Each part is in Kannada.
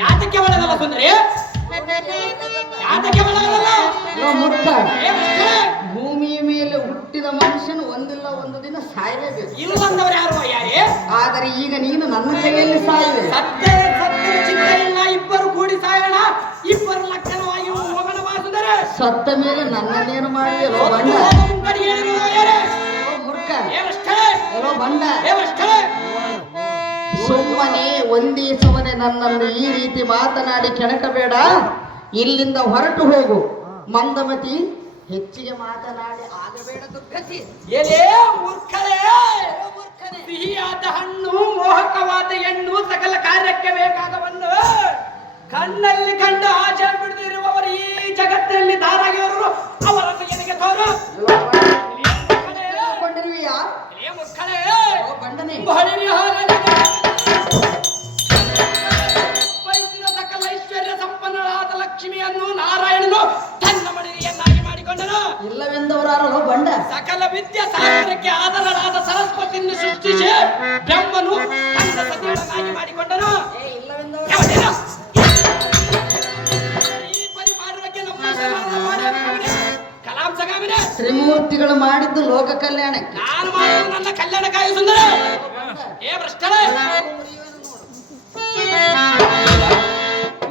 ಯಾತಕ್ಕೆ ಒಳಗಲ್ಲ ಸುಂದರಿ? ಯಾತಕ್ಕೆ ಒಳಗಲ್ಲ? ಭೂಮಿಯ ಮೇಲೆ ಹುಟ್ಟಿದ ಮನುಷ್ಯನು ಒಂದಿಲ್ಲ ಒಂದು ದಿನ ಸಾಯಲೇಬೇಕು. ಇಲ್ಲ ಅಂದವ್ರು ಯಾರು ಯಾರೇ ಆದರೆ ಈಗ ನೀನು ನನ್ನ ಕೈಯಲ್ಲಿ ಸಾಯಿದೆ ಸತ್ಯ ಸತ್ಯ ಚಿಂತೆ ಇಲ್ಲ ಇಬ್ಬರು ಕೂಡಿ ಸಾಯೋಣ. ಇಬ್ಬರು ಲಕ್ಷಣವಾಗಿ ಹೋಗೋಣ ಬಾಸುದರೆ ಸತ್ತ ಮೇಲೆ ನನ್ನನ್ನೇನು ಮಾಡಿದೆ ಬಣ್ಣ ಮುರ್ಖ. ಬಂಡ. ಸುಮ್ಮನೆ ಒಂದೇ ಸಮನೆ ನನ್ನನ್ನು ಈ ರೀತಿ ಮಾತನಾಡಿ ಕೆಣಕಬೇಡ. ಇಲ್ಲಿಂದ ಹೊರಟು ಹೋಗು. ಮಂದಮತಿ ಹೆಚ್ಚಿಗೆ ಮಾತನಾಡಿ ಆಗಬೇಡ ದುರ್ಗತಿ. ಎಲೇ ಮೂರ್ಖರೇ! ಸಿಹಿಯಾದ ಹಣ್ಣು ಮೋಹಕವಾದ ಹೆಣ್ಣು ಸಕಲ ಕಾರ್ಯಕ್ಕೆ ಬೇಕಾದವನ್ನು ಕಣ್ಣಲ್ಲಿ ಕಂಡು ಆಚರಣೆ ಬಿಡದಿರುವವರು ಈ ಜಗತ್ತಿನಲ್ಲಿ ದಾರಾಗಿರುವರು ಅವರನ್ನು ಎನಗೆ ತೋರು? ಬಂಡನೆ ಸಕಲ ವಿದ್ಯಾ ಶಾಸ್ತ್ರಕ್ಕೆ ಆಧಾರಳಾದ ಸರಸ್ವತಿಯನ್ನು ಸೃಷ್ಟಿಸಿ ಬ್ರಹ್ಮನು ತನ್ನ ಸತಿಯೊಳಗಾಗಿ ಮಾಡಿಕೊಂಡನು. ಏ ಇಲ್ಲವೆಂದವರು ಈ ಪರಿ ಮಾಡುವಕ್ಕೆ ನಮ್ಮ ಸಮಾಜ ಕಲಾಂ ಸಗಾಮಿನೇ. ತ್ರಿಮೂರ್ತಿಗಳು ಮಾಡಿದ್ದು ಲೋಕ ಕಲ್ಯಾಣ. ನಾನು ಮಾಡಿದ ನನ್ನ ಕಲ್ಯಾಣಕ್ಕಾಗಿ ಸುಂದರ. ಏ ಭ್ರಷ್ಟರೇ.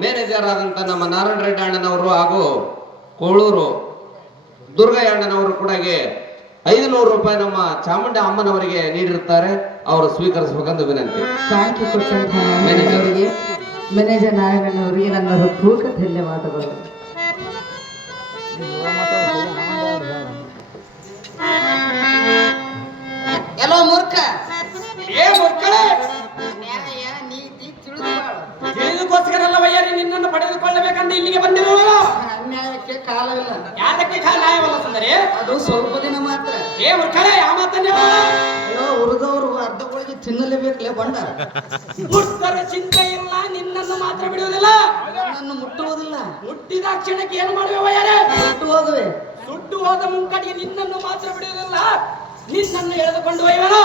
ಮ್ಯಾನೇಜರ್ ಆದಂತ ನಮ್ಮ ನಾರಾಯಣ ರೆಡ್ಡಿ ಅಣ್ಣನವರು ಹಾಗೂ ಕೋಳೂರು ದುರ್ಗಯ್ಯ ಅಣ್ಣನವರು ಕೂಡ ಐದುನೂರು ರೂಪಾಯಿ ನಮ್ಮ ಚಾಮುಂಡಿ ಅಮ್ಮನವರಿಗೆ ನೀಡಿರುತ್ತಾರೆ. ಅವರು ಸ್ವೀಕರಿಸಬೇಕಂತ ವಿನಂತಿ. ಕಾಣಿಕೆ ಕೊಟ್ಟಂತಹ ಮ್ಯಾನೇಜರ್ಗೆ ಮ್ಯಾನೇಜರ್ ನಾರಾಯಣನವರಿಗೆ ನನ್ನ ಹೃತ್ಪೂರ್ವಕ ಧನ್ಯವಾದಗಳು. ಎಲ್ಲೋ ಮೂರ್ಖ. ಏ ಮಕ್ಕಳೇ ನ್ಯಾಯ ನೀತಿ ತಿಳಿದು ಬಾಳು. ತಿಳಿದುಕೋಸ್ಕರ ವಯ್ಯರಿ ನಿನ್ನನ್ನು ಪಡೆದುಕೊಳ್ಳಬೇಕಂತ ಇಲ್ಲಿಗೆ ಬಂದಿರೋ ಅನ್ಯಾಯಕ್ಕೆ ಕಾಲವಿಲ್ಲ. ಯಾತಕ್ಕೆ ಕಾಲ? ಅದು ಸ್ವಲ್ಪ ದಿನ ಮಾತ್ರ. ಏ ಕಡೆ ಯಾವ ಮಾತನ್ನೇ ಎಲ್ಲೋ ಅರ್ಧ ಒಳಗೆ ತಿನ್ನಲೇಬೇಕಲೇ ಬಂಡ ಮುಟ್ಟರ ಚಿಂತೆ ಇಲ್ಲ ನಿನ್ನನ್ನು ಮಾತ್ರ ಬಿಡುವುದಿಲ್ಲ. ನನ್ನ ಮುಟ್ಟುವುದಿಲ್ಲ. ಮುಟ್ಟಿದ ಕ್ಷಣಕ್ಕೆ ಏನು ಮಾಡುವೆ ಯಾರೇ? ಮುಟ್ಟು ಹೋಗುವೆ. ಸುಟ್ಟು ಹೋದ ಮುಂಕಟಿಗೆ ನಿನ್ನನ್ನು ಮಾತ್ರ ಬಿಡುವುದಿಲ್ಲ. ನಿನ್ನನ್ನು ಎಳೆದುಕೊಂಡು ಒಯ್ಯುವನು